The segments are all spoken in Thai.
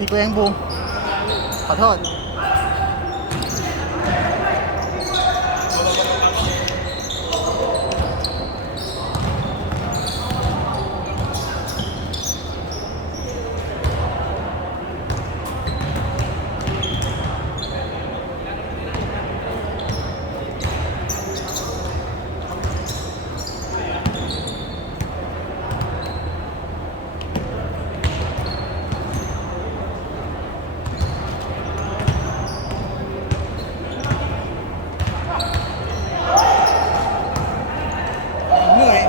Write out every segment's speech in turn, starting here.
อีกแรงบูมขอโทษ เหนื่อย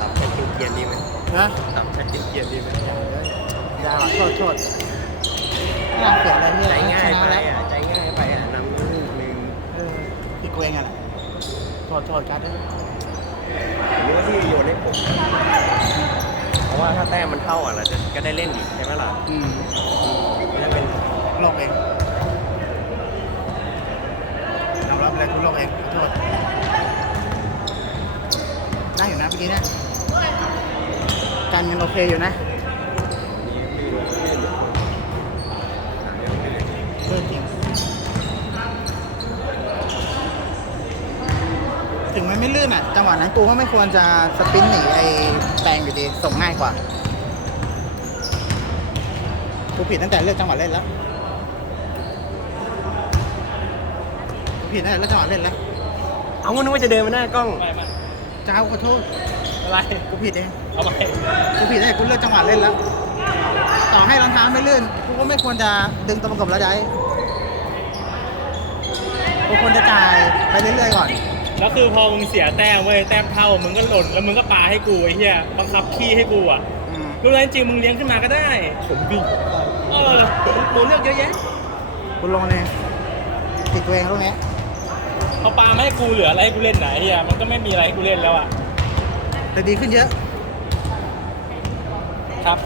ตับแค่เกียนๆดีไหม นะ ตับแค่เกียนๆดีไหม ยาวโทษโทษ ไม่น่าเสียอะไรที่ใจอะไรง่าชยนะไปแล้วอะใจง่ายไปอะนำลูกหนึ่งเออผิดตัวเองอะนะโทษโทษการ์ดด้วยหรือว่าที่โยนให้ผมเพราะว่าถ้าแต้มมันเท่าอะเราจะก็ได้เล่นอีกใช่ไหมล่ะอืมไม่ได้เป็นโลกเองยอมรับเลยคุณโลกเองขอโทษได้อยู่นะเมื่อกี้เนี่ยการยังโอเคอยู่นะ เลื่อนจริง ถึงมัน ไม่ลื่นอะ จังหวะนั้นกูก็ไม่ควรจะสปรินต์หนีไอ้แตงอยู่ดี ส่งง่ายกว่า กูผิดตั้งแต่เลือกจังหวะเล่นแล้วกูผิดตั้งแต่เลือกจังหวะเล่นแล้ว เอานึกว่าจะเดินมาหน้ากล้อง ไม่ไม่เจ้าขอโทษ อะไร กูผิดเอง เอาไปกูผิดตั้งแต่กูเลือกจังหวะเล่นแล้ว ต่อให้รองเท้าไม่ลื่น กูก็ไม่ควรจะดึงตัวประกบแล้วได้กูควรจะจ่ายไปเรื่อยๆก่อน แล้วคือพอมึงเสียแต้มเว้ยแต้มเท่ามึงก็หล่นแล้วมึงก็ปาให้กูไอ้เหี้ยบังคับขี้ให้กูอะอืมรู้แล้วจริงๆมึงเลี้ยงขึ้นมาก็ได้ผมวิ่งเออตัวเลือกเยอะแยะกูลงเลยติดตัวเองตรงนี้พอปาไม่ให้กูเหลืออะไรให้กูเล่นไหนเหี้ยมันก็ไม่มีอะไรให้กูเล่นแล้วอะแต่ดีขึ้นเยอะ ครับ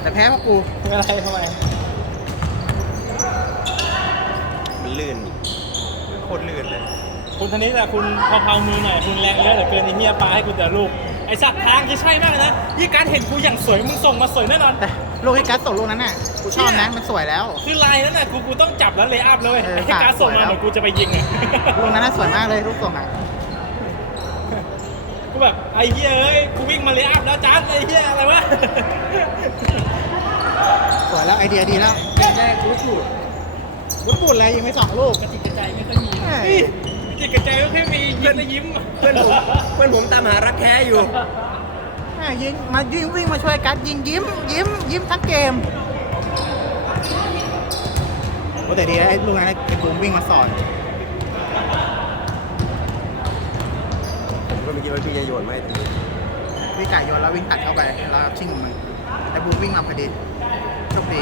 แต่แพ้เพราะกูไม่เป็นไรทำไมมันลื่นโคตรลื่นเลย คุณธนิดอะคุณพอเผามือหน่อยคุณแรงเยอะเหลือเกินไอ้เหี้ยปาให้กูแต่ลูกไอสัตว์ทางที่ใช่มากเลยนะยี่การดเห็นกูอย่างสวยมึงส่งมาสวยแน่นอน แต่ลูกให้กัสส่งลูกนั้นน่ะกูชอบนะมันสวยแล้ว คือลายนั้นน่ะกูกูต้องจับแล้วเลย์อัพเลยเออให้การดส่งมาสวยแล้วเหมือนกูจะไปยิงอะ ลูกนั้นน่ะสวยมากเลยลูกส่งอะกูแบบไอ้เหี้ยเอ้ยกูวิ่งมาเลย์อัพแล้วจ้าไอ้เหี้ยอะไรวะ สวยแล้วไอเดียดีแล้วแรกกูพูดลูกปูดอะไรยังไม่สองลูกกระติกกระใจไม่ค่อยมี เฮ้ย นี่กระติกกระใจไม่ค่อยมียิ้มแล้วยิ้มเพื่อนผมเพื่อนผมตามหารักแท้อยู่ แม่ยิงมายิงวิ่งมาช่วยกัสยิงยิ้ม ยิ้ม ยิ้มทั้งเกม โอ้แต่ดีนะไอ้ลูกนั้นไอ้บูมวิ่งมาสอนผมก็ไม่คิดว่าพี่จะโยนมาให้ตรงนี้วิ่งจ่ายโยนแล้ววิ่งตัดเข้าไปแล้วชิงกับมันแต่บูมวิ่งมาพอดีโชคดี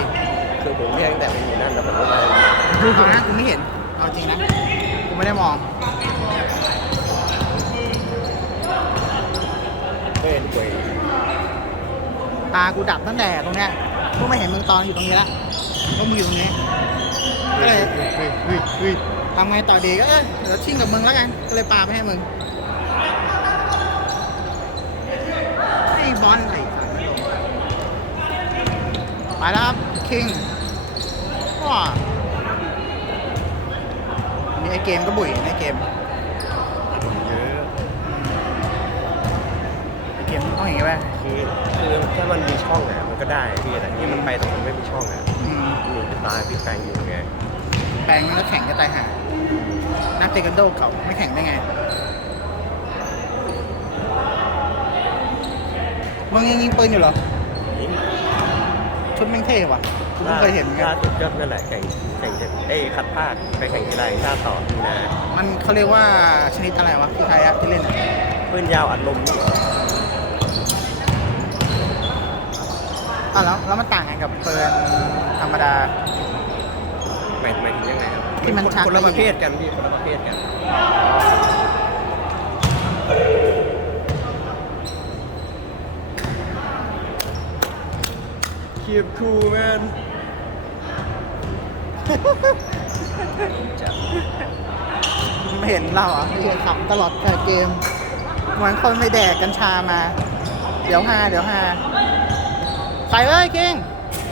คือผมเรียกตั้งแต่เป็นอยู่นั่นแล้วผมก็มาเอานะกูไม่เห็นเอาจริงนะ กูไม่ได้มองเล่นตัวเองตากูดับตั้งแต่ตรงเนี้ยกูไม่เห็นมึงตอนอยู่ตรงนี้ละเพราะมึงอยู่ตรงนี้ ก็เลยเฮ้ยเฮ้ยเฮ้ยทำไงต่อดีก็เออเดี๋ยวชิงกับมึงแล้วกัน ก็เลยปาไปให้มึงไอ้บอลไอ้สัตว์ไม่ลงไปแล้วครับคิงว้า อันนี้ไอ้เกมก็บุ๋ยนะไอ้เกมเยอะไอ้เกมต้องอย่างงี้ไปคือคือถ้ามันมีช่องอะมันก็ได้พี่แต่นี่มันไปแต่มันไม่มีช่องอะอืมหนูจะตายพี่แปลงอยู่ไงแปลงมันก็แข่งก็ตายห่านักเทควันโดเก่าไม่แข่งได้ไงมึงยังยิงปืนอยู่เหรอยิงชุดแม่งเท่ว่ะกู เพิ่งเคยเห็นเหมือนกัล่านสุดก็นั่นแหละแข่งแข่งจะเอ้ยคัดพลาดไปแข่งกีฬาแห่งชาติต่อที่นามันเขาเรียกว่าชนิดอะไรวะที่ไทยอะที่เล่นอะปืนยาวอัดลมนี่อะแล้วแล้วมันต่างกันกับปืนธรรมดา หมายหมายถึงยังไงครับที่มันคนชัก คนละได้ประเภทกันพี่คนละประเภทกันคีบคูแมนจับ ไม่เห็นเราเหรอะเฮียขำตลอดแต่เกมเหมือนคนไม่แดกกัญชามา เดี๋ยวฮาเดี๋ยวฮาใส่เลยคิง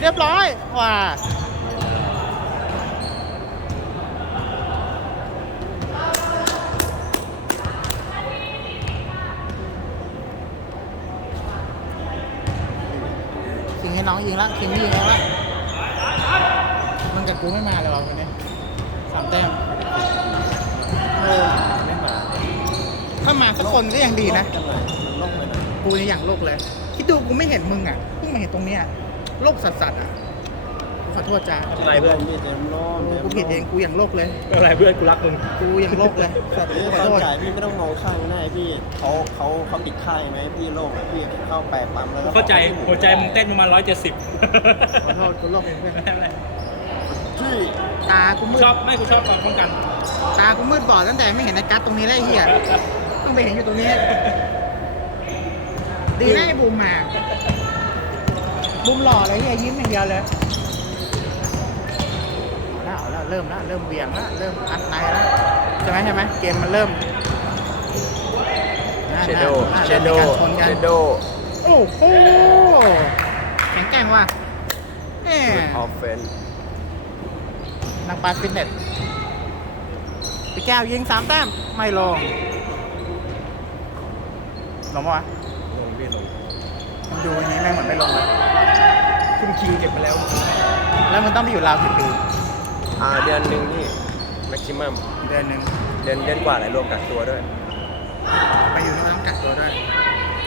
เรียบร้อยว่าคิงให้น้องยิงละคิงยิงแล้ว ละมันกับกูไม่มาเลยว่ะวันนี้สามแต้มเออไม่มาถ้ามาสักคนก็ยังดีนะกันเลยลงไปหน่อยกูนี่อย่างโลกเลย คิดดูกูไม่เห็นมึงอะเพิ่งมาเห็นตรงเนี้ยโลกสัสๆอะกูขอโทษจ้าอะไรเพื่อนพี่เจมส์โล่งกูผิดเองกูอย่างโลกเลยไม่เป็นไรเพื่อนกูรักมึง กูอย่างโลกเลยสัตว์พี่กูขตออนโทษจ่ายพี่ไม่ต้องมองข้างหน้าพี่เขาเขาเขาติดค่ายไหมพี่โล่งอะพี่เข้าแปดปั๊มแล้วก็เข้าใจหัวใจมึงเต้นประมาณร้อยเจ็ดสิบขอโทษกูโลกเองเพื่อน ไม่เป็นไรพี่ ตากูมืดชอบไม่กูชอบความป้องกันตากูมืดบอดตั้งแต่ไม่เห็นไอ้กัสตรงนี้แล้วไอ้เหี้ยเพิ่งไปเห็นอยู่ตรงนี้ ดีนะไอ้บูมมาบูมหล่อเลยเหี้ยยิ้มอย่างเดียวเลยเอาแล้วเอาแล้วเริ่มแล้วเริ่มเบี่ยงแล้วเริ่มอัดในแล้วใช่ไหมใช่ไหมเกมมันเริ่มเชโดน่าเชจะโดมีการชนกันเชโดโอ้โหแข็งแกร่งว่ะแหมออฟเฟน นักบาสฟิตเนสพี่แก้วยิงสามแต้ม ไม่ลงลงปะวะลงพี่ลงมันดูอันนี้แม่งเหมือนไม่ลงเลยคุณคิงเก็บไปแล้ว แล้วมันต้องไปอยู่ราวกี่ปีอ่าเดือนหนึ่งพี่แม็กซิมัมเดือนหนึ่งเดือนเดือนกว่าแหละรวมกักตัวด้วย ไปอยู่ที่ต้องกักตัวด้วย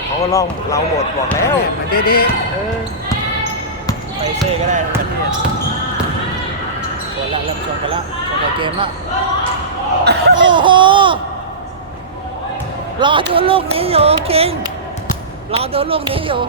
เขาก็ล่องเราหมดบอกแล้วเหมือนเด้ๆเออ ไปเซ่ก็ได้ทั้งประเทศช นละเริ่มชนกันละชนกับเกมละโอ้โหรอดูลูกนี้อยู่คิงรอดูลูกนี้อยู่